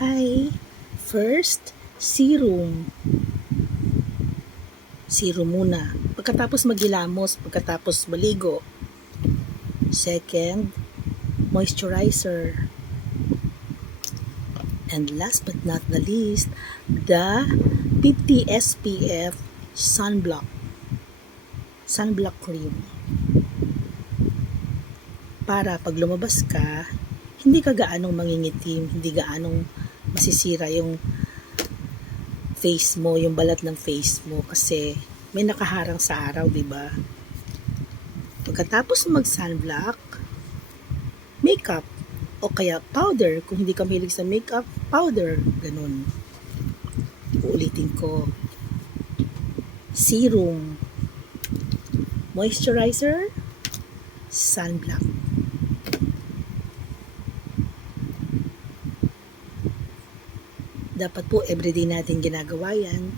Hi! First, serum. Serum muna. Pagkatapos maghilamos, pagkatapos maligo. Second, moisturizer. And last but not the least, the 50 SPF sunblock. Sunblock cream. Para pag lumabas ka, hindi ka gaanong mangingitim, hindi gaanong masisira yung face mo, yung balat ng face mo kasi may nakaharang sa araw, di ba? Pagkatapos mag-sunblock, makeup o kaya powder, kung hindi ka mahilig sa makeup, powder, ganun. Uulitin ko. Serum, moisturizer, sunblock. Dapat po everyday natin ginagawa yan